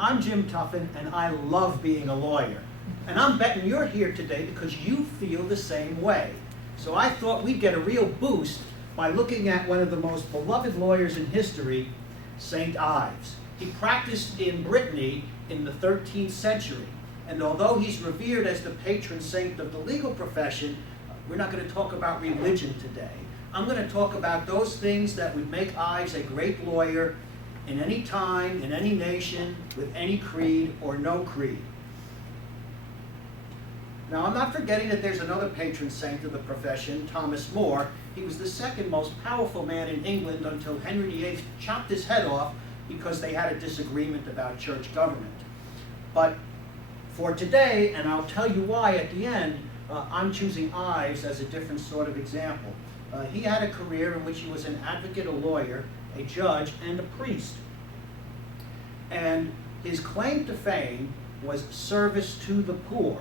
I'm Jim Tuffin, and I love being a lawyer. And I'm betting you're here today because you feel the same way. So I thought we'd get a real boost by looking at one of the most beloved lawyers in history, St. Ives. He practiced in Brittany in the 13th century. And although he's revered as the patron saint of the legal profession, we're not going to talk about religion today. I'm going to talk about those things that would make Ives a great lawyer in any time, in any nation, with any creed or no creed. Now, I'm not forgetting that there's another patron saint of the profession, Thomas More. He was the second most powerful man in England until Henry VIII chopped his head off because they had a disagreement about church government. But for today, and I'll tell you why at the end, I'm choosing Ives as a different sort of example. He had a career in which he was an advocate, a lawyer, a judge, and a priest. And his claim to fame was service to the poor.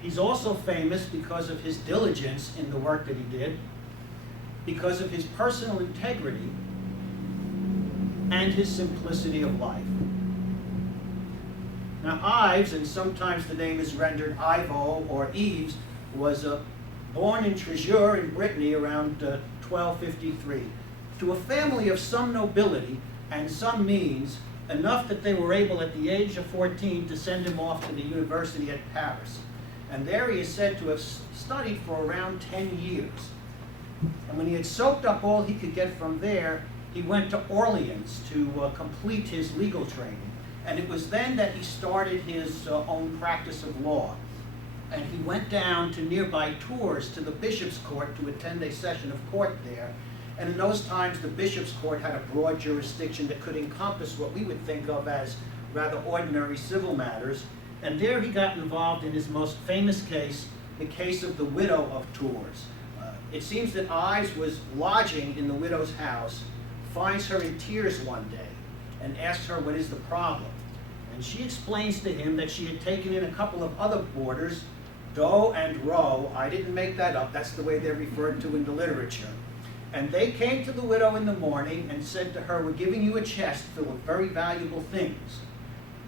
He's also famous because of his diligence in the work that he did, because of his personal integrity, and his simplicity of life. Now, Ives, and sometimes the name is rendered Ivo or Ives, was born in Tregear in Brittany around 1253 to a family of some nobility and some means, enough that they were able at the age of 14 to send him off to the university at Paris. And there he is said to have studied for around 10 years. And when he had soaked up all he could get from there, he went to Orleans to complete his legal training. And it was then that he started his own practice of law. And he went down to nearby Tours to the bishop's court to attend a session of court there. And in those times, the bishop's court had a broad jurisdiction that could encompass what we would think of as rather ordinary civil matters. And there he got involved in his most famous case, the case of the widow of Tours. It seems that Ives was lodging in the widow's house, finds her in tears one day, and asks her what is the problem. And she explains to him that she had taken in a couple of other boarders, Doe and Roe. I didn't make that up, that's the way they're referred to in the literature. And they came to the widow in the morning and said to her, we're giving you a chest full of very valuable things.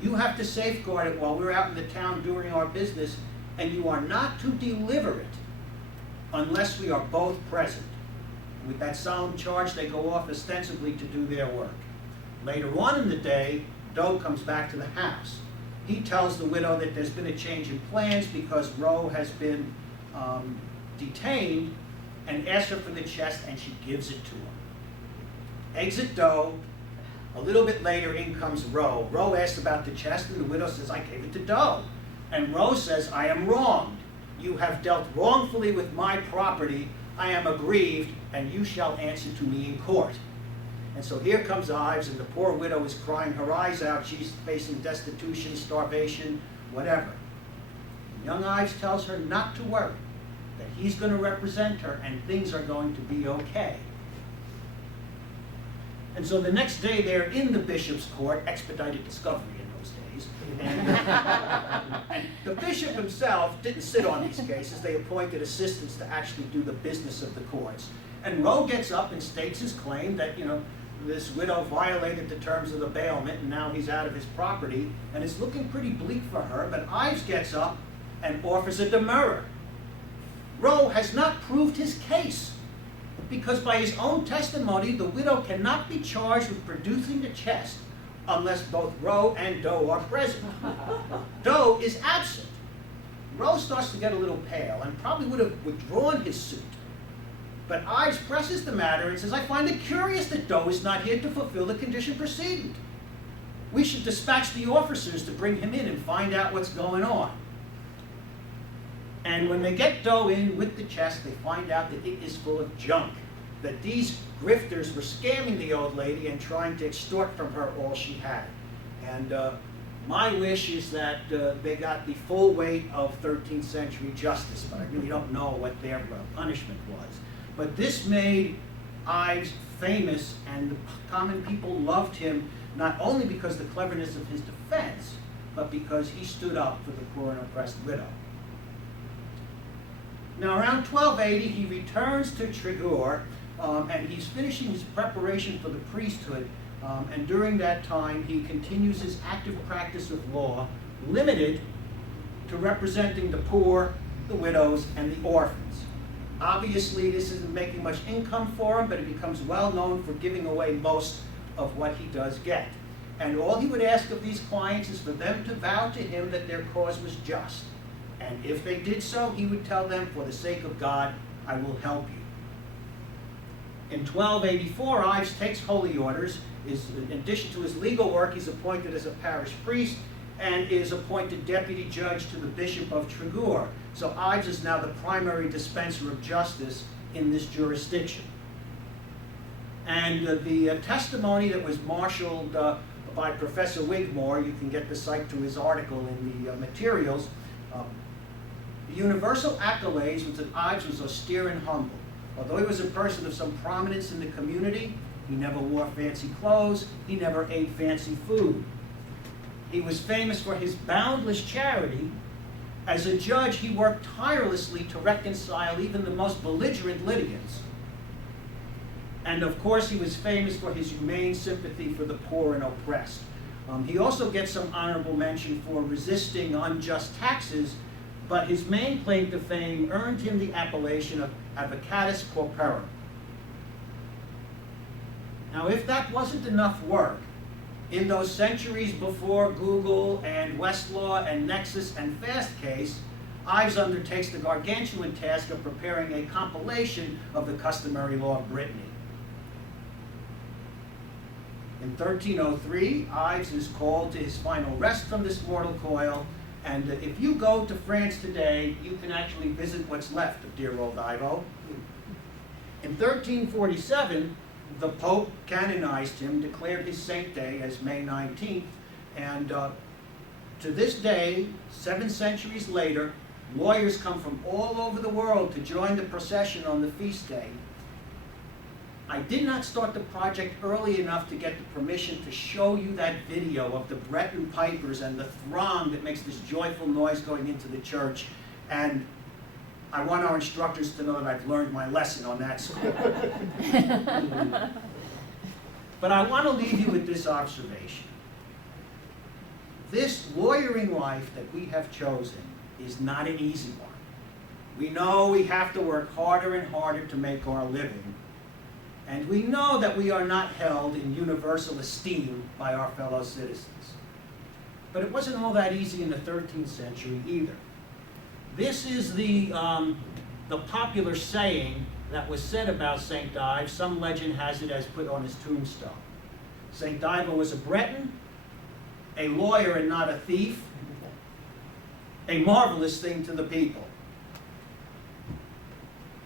You have to safeguard it while we're out in the town doing our business, and you are not to deliver it unless we are both present. With that solemn charge, they go off ostensibly to do their work. Later on in the day, Doe comes back to the house. He tells the widow that there's been a change in plans because Roe has been detained, and asks her for the chest, and she gives it to him. Exit Doe. A little bit later, in comes Roe. Roe asks about the chest, and the widow says, I gave it to Doe. And Roe says, I am wronged. You have dealt wrongfully with my property. I am aggrieved, and you shall answer to me in court. And so here comes Ives, and the poor widow is crying her eyes out. She's facing destitution, starvation, whatever. And young Ives tells her not to worry, that he's going to represent her, and things are going to be okay. And so the next day they're in the bishop's court, expedited discovery in those days, and the bishop himself didn't sit on these cases. They appointed assistants to actually do the business of the courts. And Roe gets up and states his claim that, this widow violated the terms of the bailment, and now he's out of his property, and it's looking pretty bleak for her. But Ives gets up and offers a demurrer. Roe has not proved his case, because by his own testimony, the widow cannot be charged with producing the chest unless both Roe and Doe are present. Doe is absent. Roe starts to get a little pale and probably would have withdrawn his suit. But Ives presses the matter and says, I find it curious that Doe is not here to fulfill the condition precedent. We should dispatch the officers to bring him in and find out what's going on. And when they get Doe in with the chest, they find out that it is full of junk, that these grifters were scamming the old lady and trying to extort from her all she had. And my wish is that they got the full weight of 13th century justice, but I really don't know what their punishment was. But this made Ives famous, and the common people loved him, not only because of the cleverness of his defense, but because he stood up for the poor and oppressed widow. Now, around 1280, he returns to Tregear, and he's finishing his preparation for the priesthood And during that time, he continues his active practice of law, limited to representing the poor, the widows, and the orphans. Obviously, this isn't making much income for him, but he becomes well known for giving away most of what he does get. And all he would ask of these clients is for them to vow to him that their cause was just. And if they did so, he would tell them, for the sake of God, I will help you. In 1284, Ives takes holy orders. In addition to his legal work, he's appointed as a parish priest and is appointed deputy judge to the Bishop of Tréguer. So Ives is now the primary dispenser of justice in this jurisdiction. And the testimony that was marshaled by Professor Wigmore, you can get the cite to his article in the materials, the universal accolades was that Ives was austere and humble. Although he was a person of some prominence in the community, he never wore fancy clothes, he never ate fancy food. He was famous for his boundless charity. As a judge, he worked tirelessly to reconcile even the most belligerent litigants. And of course, he was famous for his humane sympathy for the poor and oppressed. He also gets some honorable mention for resisting unjust taxes, but his main claim to fame earned him the appellation of Advocatus Pauperum. Now, if that wasn't enough work, in those centuries before Google and Westlaw and Nexus and Fastcase, Ives undertakes the gargantuan task of preparing a compilation of the customary law of Brittany. In 1303, Ives is called to his final rest from this mortal coil, and if you go to France today, you can actually visit what's left of dear old Ivo. In 1347, the Pope canonized him, declared his saint day as May 19th, and to this day, 7 centuries later, lawyers come from all over the world to join the procession on the feast day. I did not start the project early enough to get the permission to show you that video of the Breton pipers and the throng that makes this joyful noise going into the church, and I want our instructors to know that I've learned my lesson on that score. But I want to leave you with this observation. This lawyering life that we have chosen is not an easy one. We know we have to work harder and harder to make our living. And we know that we are not held in universal esteem by our fellow citizens. But it wasn't all that easy in the 13th century either. This is the popular saying that was said about St. Ives. Some legend has it as put on his tombstone. St. Ivo was a Breton, a lawyer and not a thief, a marvelous thing to the people.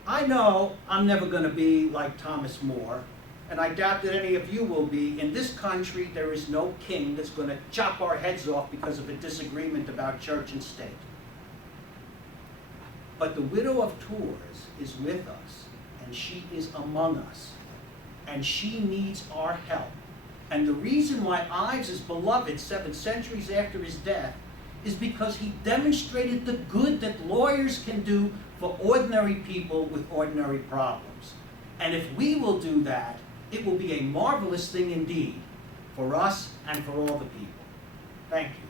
I know I'm never going to be like Thomas More, and I doubt that any of you will be. In this country, there is no king that's going to chop our heads off because of a disagreement about church and state. But the widow of Tours is with us, and she is among us, and she needs our help. And the reason why Ives is beloved 7 centuries after his death is because he demonstrated the good that lawyers can do for ordinary people with ordinary problems. And if we will do that, it will be a marvelous thing indeed for us and for all the people. Thank you.